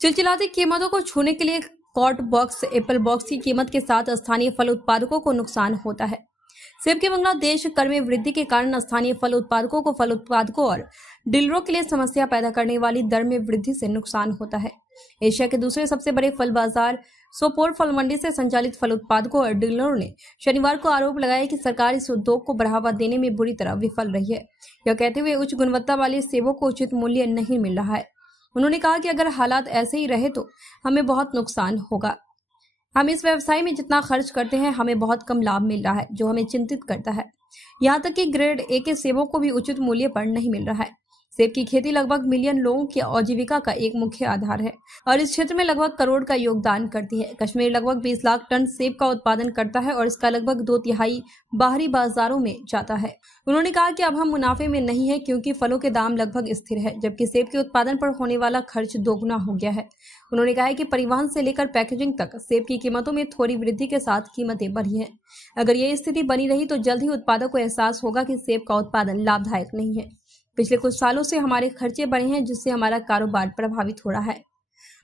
चिलचिलाती कीमतों को छूने के लिए कॉट बॉक्स, एप्पल बॉक्स की कीमत के साथ स्थानीय फल उत्पादकों को नुकसान होता है। सेब के बांग्लादेश कर में वृद्धि के कारण स्थानीय फल उत्पादकों और डीलरों के लिए समस्या पैदा करने वाली दर में वृद्धि से नुकसान होता है। एशिया के दूसरे सबसे बड़े फल बाजार सोपोर फल मंडी से संचालित फल उत्पादकों और डीलरों ने शनिवार को आरोप लगाया कि सरकार इस उद्योग को बढ़ावा देने में बुरी तरह विफल रही है। यह कहते हुए उच्च गुणवत्ता वाले सेबों को उचित मूल्य नहीं मिल रहा है। उन्होंने कहा कि अगर हालात ऐसे ही रहे तो हमें बहुत नुकसान होगा। हम इस व्यवसाय में जितना खर्च करते हैं हमें बहुत कम लाभ मिल रहा है, जो हमें चिंतित करता है। यहाँ तक कि ग्रेड ए के सेबों को भी उचित मूल्य पर नहीं मिल रहा है। सेब की खेती लगभग मिलियन लोगों की आजीविका का एक मुख्य आधार है और इस क्षेत्र में लगभग करोड़ का योगदान करती है। कश्मीर लगभग 20 लाख टन सेब का उत्पादन करता है और इसका लगभग 2/3 बाहरी बाजारों में जाता है। उन्होंने कहा कि अब हम मुनाफे में नहीं है क्योंकि फलों के दाम लगभग स्थिर है, जबकि सेब के उत्पादन पर होने वाला खर्च दोगुना हो गया है। उन्होंने कहा कि परिवहन से लेकर पैकेजिंग तक सेब की कीमतों में थोड़ी वृद्धि के साथ कीमतें बढ़ी हैं। अगर ये स्थिति बनी रही तो जल्द ही उत्पादक को एहसास होगा कि सेब का उत्पादन लाभदायक नहीं है। पिछले कुछ सालों से हमारे खर्चे बढ़े हैं, जिससे हमारा कारोबार प्रभावित हो रहा है।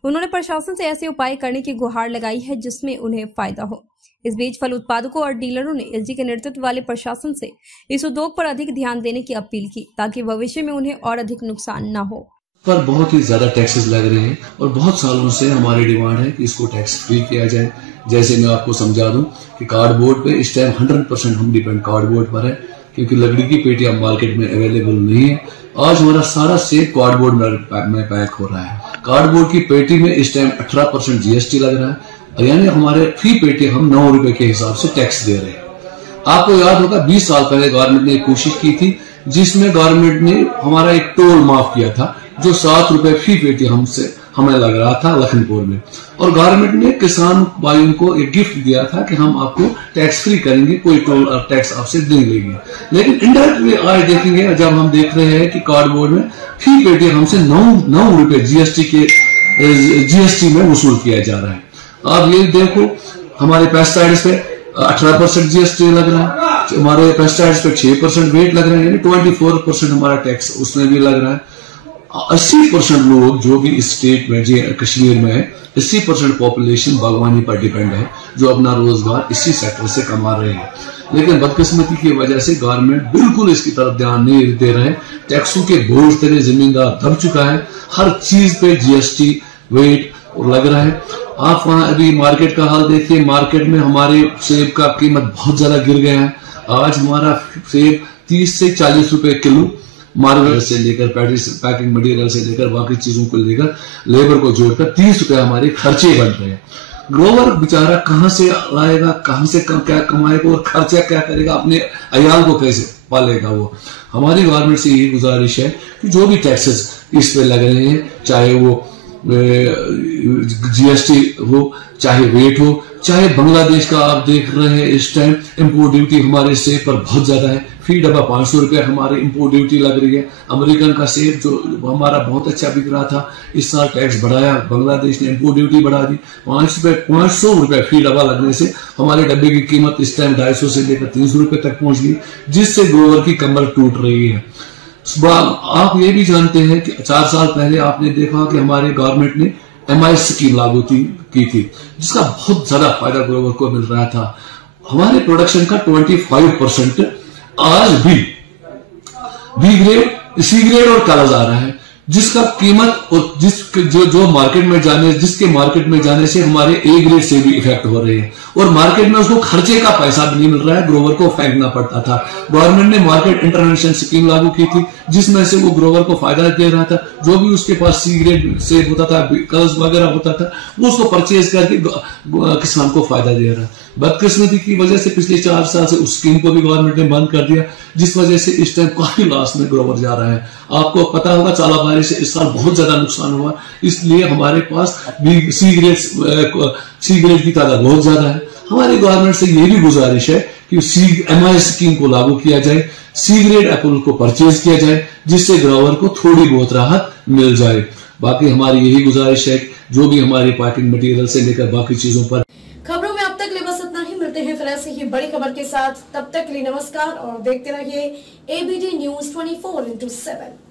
उन्होंने प्रशासन से ऐसे उपाय करने की गुहार लगाई है जिसमें उन्हें फायदा हो। इस बीच फल उत्पादकों और डीलरों ने एलजी के नेतृत्व वाले प्रशासन से इस उद्योग पर अधिक ध्यान देने की अपील की ताकि भविष्य में उन्हें और अधिक नुकसान न हो। पर बहुत ही ज्यादा टैक्सेस लग रहे हैं और बहुत सालों से हमारी डिमांड है कि इसको टैक्स फ्री किया जाए। जैसे मैं आपको समझा दूं कि कार्डबोर्ड पे इस टाइम 100% हम डिपेंड कार्डबोर्ड पर है, क्योंकि लकड़ी की पेटियां मार्केट में अवेलेबल नहीं है। आज हमारा सारा सेब कार्डबोर्ड में पैक हो रहा है। कार्डबोर्ड की पेटी में इस टाइम 18% जीएसटी लग रहा है, यानी हमारे फी पेटी हम 9 रुपए के हिसाब से टैक्स दे रहे हैं। आपको याद होगा 20 साल पहले गवर्नमेंट ने कोशिश की थी, जिसमें गवर्नमेंट ने हमारा एक टोल माफ किया था, जो 7 रुपए फी पेटी हमें लग रहा था लखनपुर में, और गवर्नमेंट ने किसान भाइयों को एक गिफ्ट दिया था कि हम आपको टैक्स फ्री करेंगे, कोई टोल टैक्स आपसे नहीं लेंगे। लेकिन इनडायरेक्टली आज देखेंगे, जब हम देख रहे हैं कि कार्डबोर्ड में फी पेटी हमसे 9 रुपए जीएसटी में वसूल किया जा रहा है। आप ये देखो, हमारे पेस्टिसाइड्स पे 18% जीएसटी लग रहा है, हमारे पेस्टिसाइड्स पे 6% वेट लग रहा है, यानी 24% हमारा टैक्स उसमें भी लग रहा है। 80% लोग जो भी इस स्टेट में कश्मीर में है, 80% पॉपुलेशन बागवानी पर डिपेंड है, जो अपना रोजगार इसी सेक्टर से कमा रहे हैं। लेकिन बदकिस्मती की वजह से गवर्नमेंट बिल्कुल इसकी तरफ ध्यान नहीं दे रहे। टैक्सों के बोझ तले जमींदार दब चुका है, हर चीज पे जीएसटी वेट लग रहा है। आप वहां अभी मार्केट का हाल देखिए, मार्केट में हमारे सेब का कीमत बहुत ज्यादा गिर गया है। आज हमारा सेब 30 से 40 रुपए किलो, मार्केट से लेकर पैकिंग मटेरियल से लेकर बाकी चीजों को लेकर लेबर को जोड़कर 30 रुपए हमारे खर्चे बन रहे हैं। ग्रोवर बेचारा कहां से लाएगा, कहां से क्या कमाएगा और खर्चा क्या करेगा, अपने अयाल को कैसे पालेगा वो। हमारी गवर्नमेंट से यही गुजारिश है कि जो भी टैक्सेस इस पे लग रहे हैं, चाहे वो जीएसटी हो, चाहे वेट हो, चाहे बांग्लादेश का आप देख रहे हैं इस टाइम इंपोर्ट ड्यूटी हमारे सेब पर बहुत ज्यादा है। फी डब्बा 500 रुपए हमारे इंपोर्ट ड्यूटी लग रही है। अमेरिकन का सेब जो हमारा बहुत अच्छा बिक रहा था, इस साल टैक्स बढ़ाया, बांग्लादेश ने इंपोर्ट ड्यूटी बढ़ा दी। 500 रुपए फी डब्बा लगने से हमारे डब्बे की कीमत इस टाइम 250 से लेकर 300 रुपए तक पहुंच गई, जिससे ग्रोवर की कमर टूट रही है। आप ये भी जानते हैं कि 4 साल पहले आपने देखा कि हमारे गवर्नमेंट ने MIS स्कीम लागू की थी, जिसका बहुत ज्यादा फायदा ग्रोवर को मिल रहा था। हमारे प्रोडक्शन का 25% आज भी बी ग्रेड, सी ग्रेड और कलर्स आ रहा है, जिसका कीमत और जो मार्केट में जिसके मार्केट में जाने से हमारे ए ग्रेड से भी इफेक्ट हो रहे हैं, और मार्केट में उसको खर्चे का पैसा भी नहीं मिल रहा है, ग्रोवर को फेंकना पड़ता था। गवर्नमेंट ने मार्केट इंटरवेंशन स्कीम लागू की थी, जिसमें से वो ग्रोवर को फायदा दे रहा था। जो भी उसके पास सी ग्रेड सेब होता था, कलर्स वगैरह होता था, वो उसको परचेज करके किसान को फायदा दे रहा है। बदकिस्मती की वजह से पिछले 4 साल से उस स्कीम को भी गवर्नमेंट ने बंद कर दिया, जिस वजह से इस टाइम काफी लॉस में ग्रोवर जा रहा है। आपको पता होगा चालाबारी से इस साल बहुत ज्यादा नुकसान हुआ, इसलिए हमारे पास सी ग्रेड की तादाद बहुत ज्यादा है। हमारी गवर्नमेंट से ये भी गुजारिश है कि MIS स्कीम को लागू किया जाए, सी ग्रेड एप्पल को परचेज किया जाए, जिससे ग्रोवर को थोड़ी बहुत राहत मिल जाए। बाकी हमारी यही गुजारिश है, जो भी हमारी पैकिंग मटेरियल से लेकर बाकी चीजों पर। खबरों में अब तक लिए बस इतना ही। मिलते हैं फिर ऐसे ही बड़ी खबर के साथ, तब तक के लिए नमस्कार और देखते रहिए ABD News 24/7।